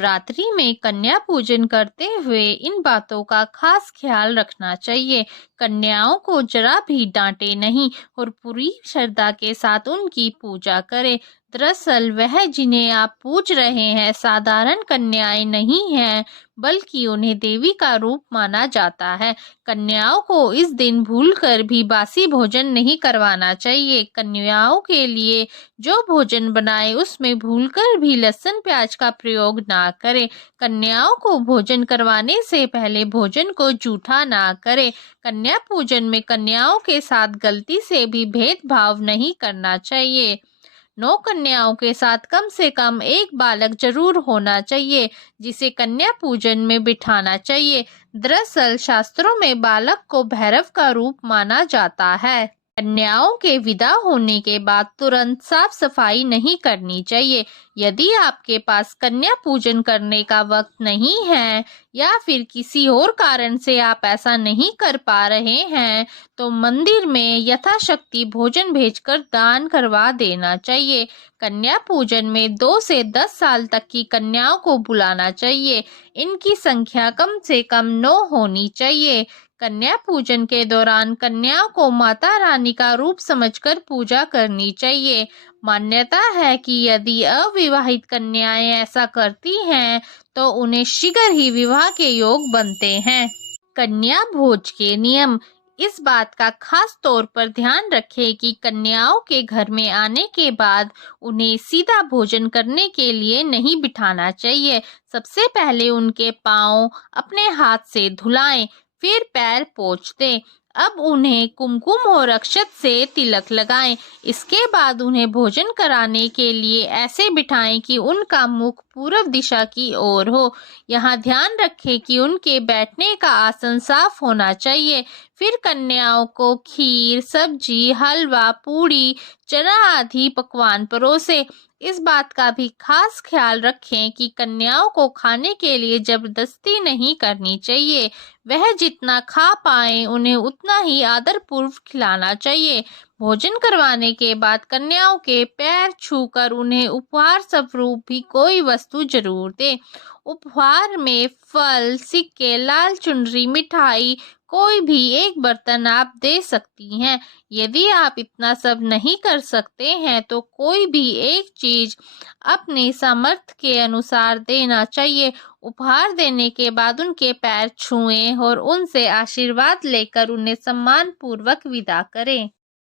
नवरात्रि में कन्या पूजन करते हुए इन बातों का खास ख्याल रखना चाहिए। कन्याओं को जरा भी डांटे नहीं और पूरी श्रद्धा के साथ उनकी पूजा करें। दरअसल वह जिन्हें आप पूज रहे हैं साधारण कन्याएं नहीं हैं, बल्कि उन्हें देवी का रूप माना जाता है। कन्याओं को इस दिन भूलकर भी बासी भोजन नहीं करवाना चाहिए। कन्याओं के लिए जो भोजन बनाए उसमें भूलकर भी लहसुन प्याज का प्रयोग ना करें। कन्याओं को भोजन करवाने से पहले भोजन को जूठा ना करें। कन्या पूजन में कन्याओं के साथ गलती से भी भेदभाव नहीं करना चाहिए। 9 कन्याओं के साथ कम से कम एक बालक जरूर होना चाहिए, जिसे कन्या पूजन में बिठाना चाहिए। दरअसल शास्त्रों में बालक को भैरव का रूप माना जाता है। कन्याओं के विदा होने के बाद तुरंत साफ सफाई नहीं करनी चाहिए। यदि आपके पास कन्या पूजन करने का वक्त नहीं है या फिर किसी और कारण से आप ऐसा नहीं कर पा रहे हैं, तो मंदिर में यथाशक्ति भोजन भेजकर दान करवा देना चाहिए। कन्या पूजन में 2 से 10 साल तक की कन्याओं को बुलाना चाहिए। इनकी संख्या कम से कम 9 होनी चाहिए। कन्या पूजन के दौरान कन्याओं को माता रानी का रूप समझकर पूजा करनी चाहिए। मान्यता है कि यदि अविवाहित कन्याएं ऐसा करती हैं, तो उन्हें शीघ्र ही विवाह के योग बनते हैं। कन्या भोज के नियम। इस बात का खास तौर पर ध्यान रखें कि कन्याओं के घर में आने के बाद उन्हें सीधा भोजन करने के लिए नहीं बिठाना चाहिए। सबसे पहले उनके पांव अपने हाथ से धुलाएं, फिर पैर पोंछ दें। अब उन्हें कुमकुम और अक्षत से तिलक लगाएं। इसके बाद उन्हें भोजन कराने के लिए ऐसे बिठाएं कि उनका मुख पूर्व दिशा की ओर हो। यहाँ ध्यान रखें कि उनके बैठने का आसन साफ होना चाहिए। फिर कन्याओं को खीर, सब्जी, हलवा, पूड़ी, चना आदि पकवान परोसे। इस बात का भी खास ख्याल रखें कि कन्याओं को खाने के लिए जबरदस्ती नहीं करनी चाहिए। वह जितना खा पाए उन्हें उतना ही आदरपूर्वक खिलाना चाहिए। भोजन करवाने के बाद कन्याओं के पैर छूकर उन्हें उपहार स्वरूप भी कोई वस्तु जरूर दे। उपहार में फल, सिक्के, लाल चुनरी, मिठाई, कोई भी एक बर्तन आप दे सकती हैं। यदि आप इतना सब नहीं कर सकते हैं, तो कोई भी एक चीज अपने सामर्थ्य के अनुसार देना चाहिए। उपहार देने के बाद उनके पैर छुएं और उनसे आशीर्वाद लेकर उन्हें सम्मान पूर्वक विदा करें।